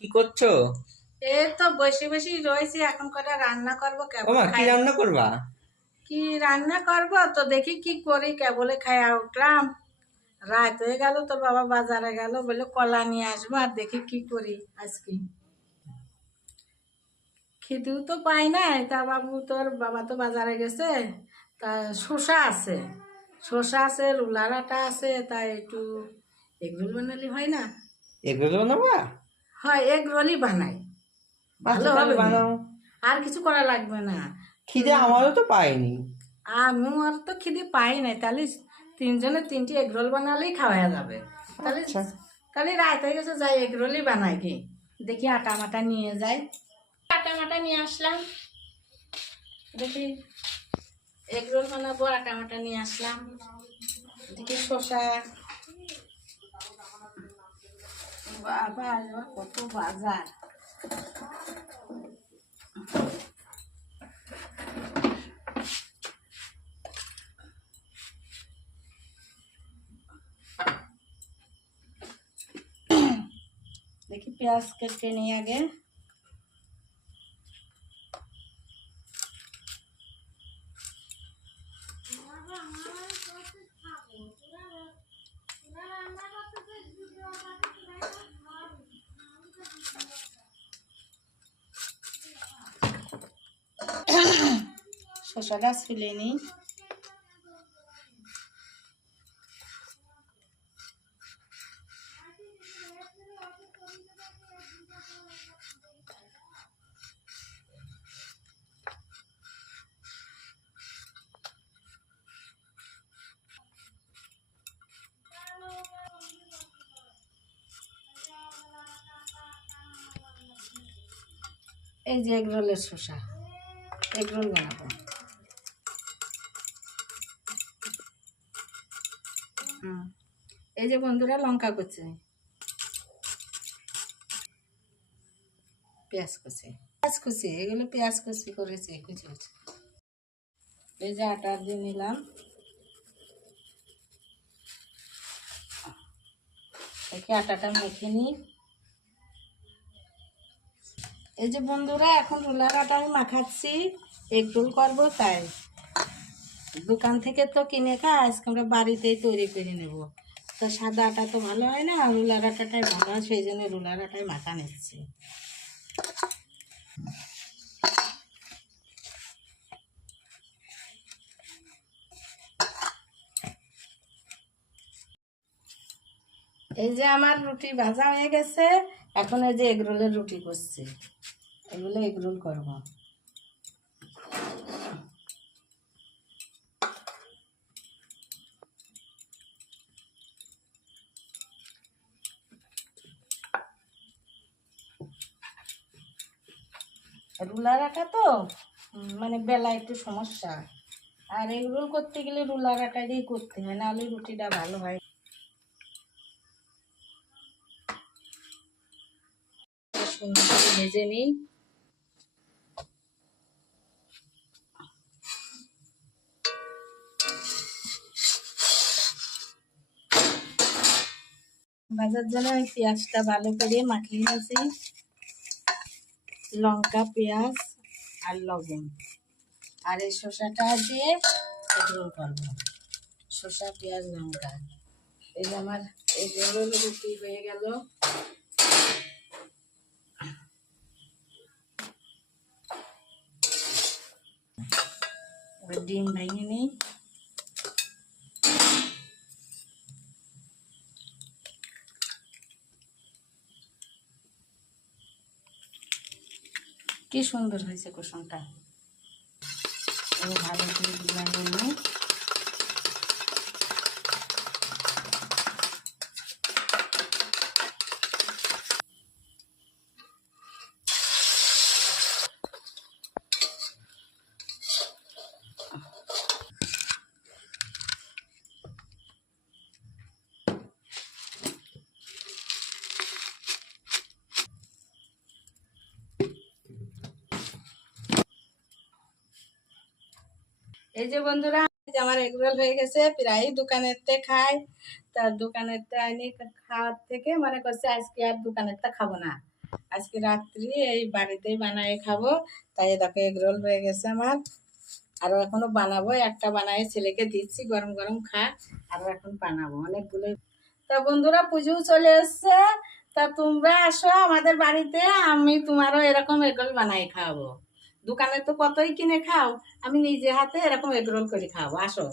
কি করছো? এই তো বসে বসে রয়েছি, এখন করে রান্না করবো কেবল ওমা, কি খাই। রান্না করবা? কি রান্না করবো তো দেখি কি করি, কেবলে খাইয়া উঠলাম। রাত হয়ে গেল, তোর বাবা বাজারে গেল, বলে কলা নিয়ে আসবো, আর দেখি কি করি আজকে। খিদেও তো পাই না, তা বাবু তোর বাবা তো বাজারে গেছে। তা শসা আছে, শসা আছে, রুলার আটা আছে, তাই একটু এগরোল বানালে হয় না? এগুলো বানাবা? হয়, এগরোলই বানাই, আচ্ছা, ভালো তাহলে হবে নে। বানাও। আর কিছু করা লাগবে না। খিদে আমারও তো পাইনি। আমিও আর তো খিদে পাই নাই, তাহলে তিনজনে তিনটি এগরোল বানালেই খাওয়া যাবে। তাহলে আচ্ছা। তাহলে রাত হয়ে গেছে, যাই এগরোলই বানাই কি। দেখি আটা মাটা নিয়ে যাই, আটা মাটা নিয়ে আসলাম। দেখি এগরোল বানাবো, আটা মাটা নিয়ে আসলাম। দেখি শসা, বাবা আবার কত বাজার। দেখি পেঁয়াজ কেটে নিয়ে আগে। শসাটা ছুলে নিই। এই যে এগরোলের শসা, এগরোল বানাবো। এই যে বন্ধুরা, লঙ্কা কুচি, পেঁয়াজ কুচি, পেঁয়াজ কুচি, এগুলো পেঁয়াজ কুচি করেছি, কুচি কুচি। এই যে আটা দিয়ে নিলাম, দেখি আটাটা মেখে নিই। এই যে বন্ধুরা, এখন রুলার আটা আমি মাখাচ্ছি, এগরোল করবো, তাই দোকান থেকে তো কিনে খাই, আজকে আমরা বাড়িতেই তৈরি করে নেব। তো সাদা আটা তো ভালো হয় না, রুলার আটাটাই ভালো হয়, সেই জন্য রুলার আটাই মাখা নিচ্ছি। এই যে আমার রুটি ভাজা হয়ে গেছে, এখন এই যে এগরোলের রুটি করছি, এগুলো এগরোল করবো। রুলার আটা তো মানে বেলা একটু সমস্যা, আর এগরোল করতে গেলে রুলার আটা দিয়ে করতে হয়, নাহলে রুটিটা ভালো হয়। সুন্দর করে ভেজে নিই। ভাজার জন্য আমি পেঁয়াজটা ভালো করে মাখিয়ে নিয়েছি, লঙ্কা, পেঁয়াজ আর লবণ, আর এই শসাটা দিয়ে এগরোল করবো। শসা, পেঁয়াজ, লঙ্কা। এই যে আমার এগরোল রুটি হয়ে গেল। এবার ডিম ভেঙে নিই। কি সুন্দর হয়েছে কুসুমটা, ভালো করে গুলা নিই। এই যে বন্ধুরা, আমার এগরোল হয়ে গেছে, প্রায় দোকানের তে খাই। তার দোকানের তে আনি খাওয়ার থেকে মনে করছে আজকে আর দোকানের তে খাবো না, আজকে রাত্রি এই বাড়িতেই বানাই খাবো। তাই দেখো এগ রোল হয়ে গেছে আমার, আরো এখনো বানাবো। একটা বানাই ছেলেকে দিচ্ছি, গরম গরম খা। আরো এখন বানাবো অনেকগুলো। তা বন্ধুরা পুজো চলে এসছে, তা তোমরা আসো আমাদের বাড়িতে, আমি তোমারও এরকম এগরোল বানাই খাওয়াবো। দোকানে তো কতই কিনে খাও, আমি নিজে হাতে এরকম এগরোল করে খাওয়াবো, আসো।